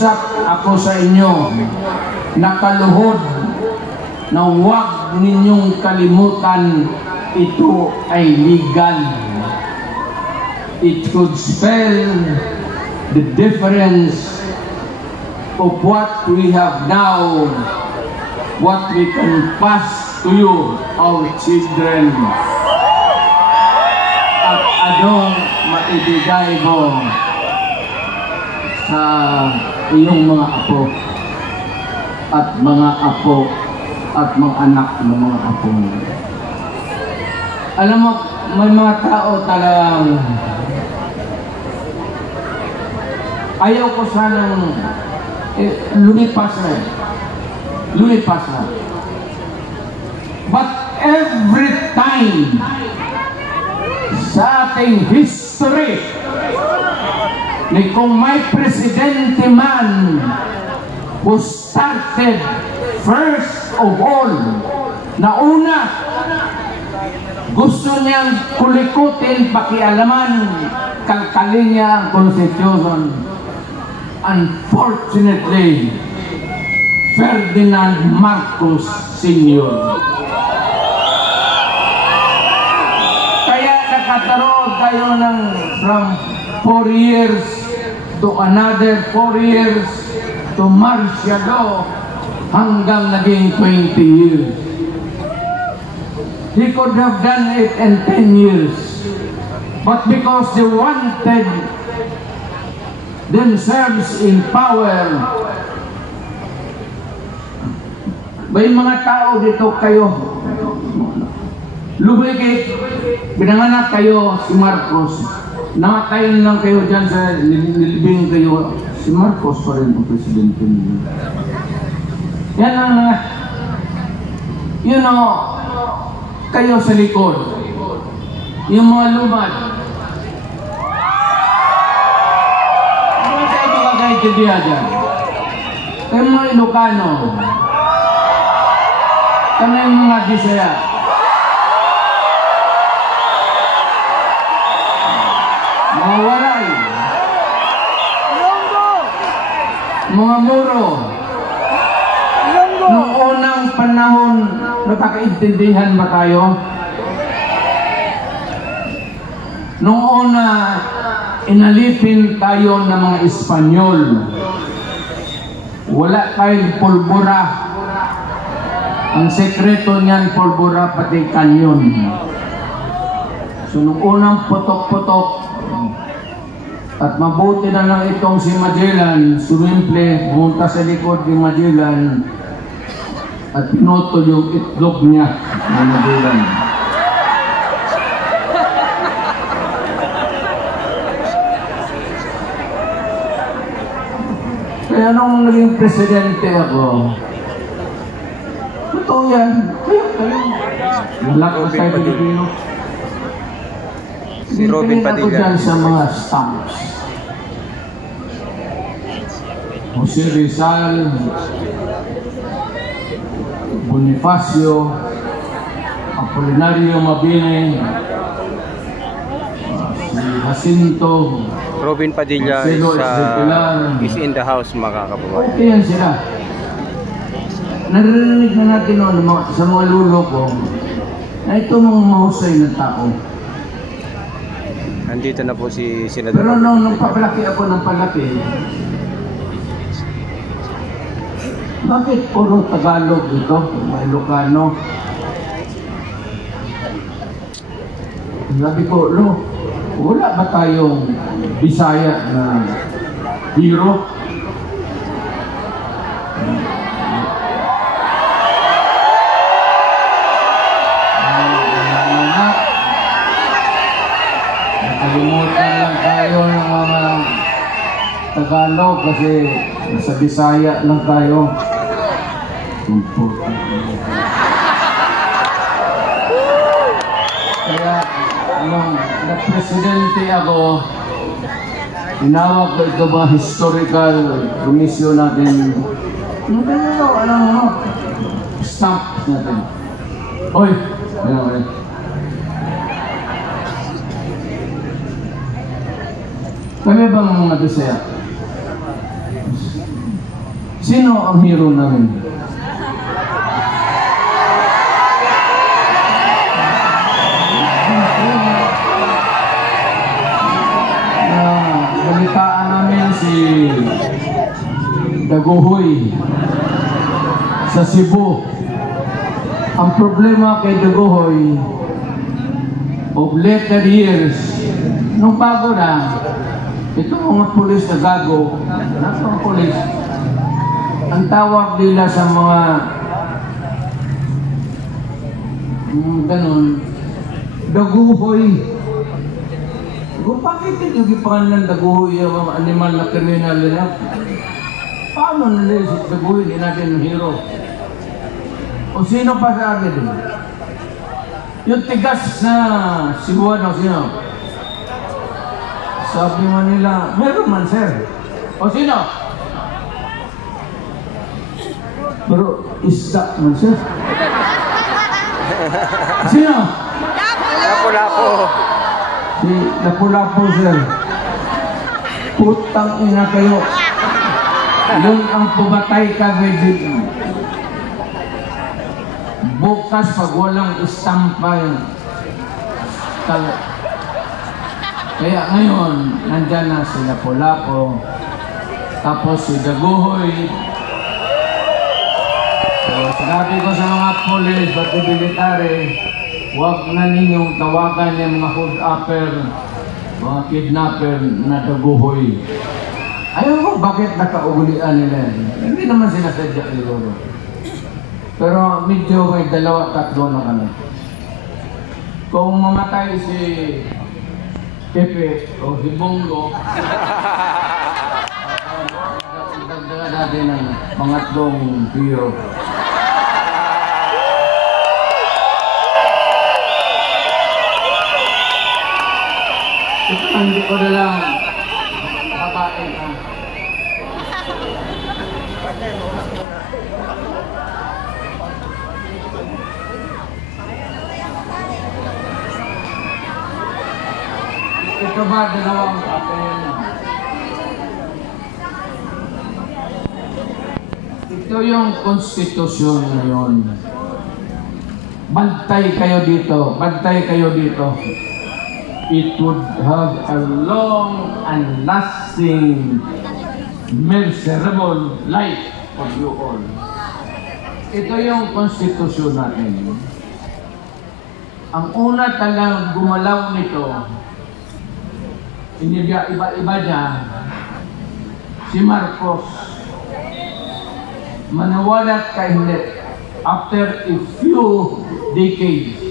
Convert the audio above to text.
Nakiusap ako sa inyo, nakaluhod, na huwag ninyong kalimutan ito ay legal. It could spell the difference of what we have now, what we can pass to you, our children. At anong maibigay mo sa iyong mga apo at mga apo at mga anak ng mga apo mo. Alam mo, may mga tao talagang ayaw ko sanang lumipas na. But every time sa ating history ni kung may presidente man who started first of all, nauna gusto niyang kulikutin, pakialaman, kalkalin niya ang Constitution. Unfortunately, Ferdinand Marcos Sr. Kaya nakataroon tayo ng from 4 years to another 4 years to martial law hanggang naging 20 years. He could have done it in 10 years. But because they wanted themselves in power, may mga tao dito kayo, lumigit, binanganak kayo si Marcos, nakatayin lang kayo dyan sa nilibing kayo, si Marcos pa rin ang presidente niyo. Yan ang, you know, kayo sa likod, yung mga lumad, hindi kayo makakaintindihan dyan. Kayo mga Ilocano, kami yung mga Bisaya, mga Waray, mga Moro. Noong unang panahon, nakakaintindihan ba tayo? Noong una, inalipin tayo ng mga Espanyol. Wala tayong pulbura. Ang sekreto niyan, pulbura pati kanyon. So, noong unang putok-putok, at mabuti na lang itong si Magellan, sumimple, pumunta sa likod ni Magellan, at pinutol yung itlog niya ng Magellan. Kaya nung naging presidente ako, totoo yan. Malakas tayo Pilipino. Si Robin Padilla. Ako dyan sa mga stamps. Jose Rizal, Bonifacio, Apolinario Mabini, si Jacinto, Robin Padilla is in the house, mga kababayan. Okay yan sila. Naririnig na natin sa mga lulo ko na ito mga mahusay na tao. Nandito na po si Senador. Pero nung papalaki ako ng palaki, bakit puro Tagalog ito? Mga Ilocano. Sabi ko, wala ba tayong Bisaya na hero? Nakalimutan lang tayo ng mga Tagalog kasi nasa Bisaya lang tayo. Kaya nung na-presidente ako, tinawag ko ito ba historical commission natin. Ano, stamp natin. Hoy! Ano. Kami bang mga Bisaya? Sino ang hero namin? Balitaan namin si Daguhoy sa Cebu. Ang problema kay Daguhoy, of later years, nung bago na, itong mga pulis na gago, nasa mga pulis, ang tawag nila sa mga ganun, Daguhoy. Kung bakit ito gipangalan ng Daguhoy yung mga animal na kriminal nila? Paano nila si Daguhoy, hindi natin hero? O sino pa sa atin? Yung tigas na Cebuano, sino? Sabi mo nila, meron man sir. O sino? Pero isda man sir. Sino? Lapu-lapu. Si Lapu-lapu sir. Putang ina kayo. Yun ang pumatay ka medyo. Bukas pag walang istampa yun. Kaya ngayon, nandyan na si Lapu-lapu. Tapos si Daguhoy. So, sinabi ko sa mga polis, pati military, huwag na ninyong tawagan yung mga hood-upper, mga kidnapper na Daguhoy. Ayaw ko, bakit nakaugulian nila? Hindi naman sinasadya siguro. Pero medyo may 2-3 na kami. Kung mamatay si Pepe o si Bongo, dagdagan natin ng pangatlong hero. Ito hindi ko na lang kabain ka. Ito ba dalawang papel? Ito yung konstitusyon ngayon. Bantay kayo dito. Bantay kayo dito. It would have a long and lasting, miserable life for you all. Ito yung konstitusyon natin. Ang una talagang gumalaw nito, iba-iba niya, si Marcos. Manawalat ka hindi. After a few decades,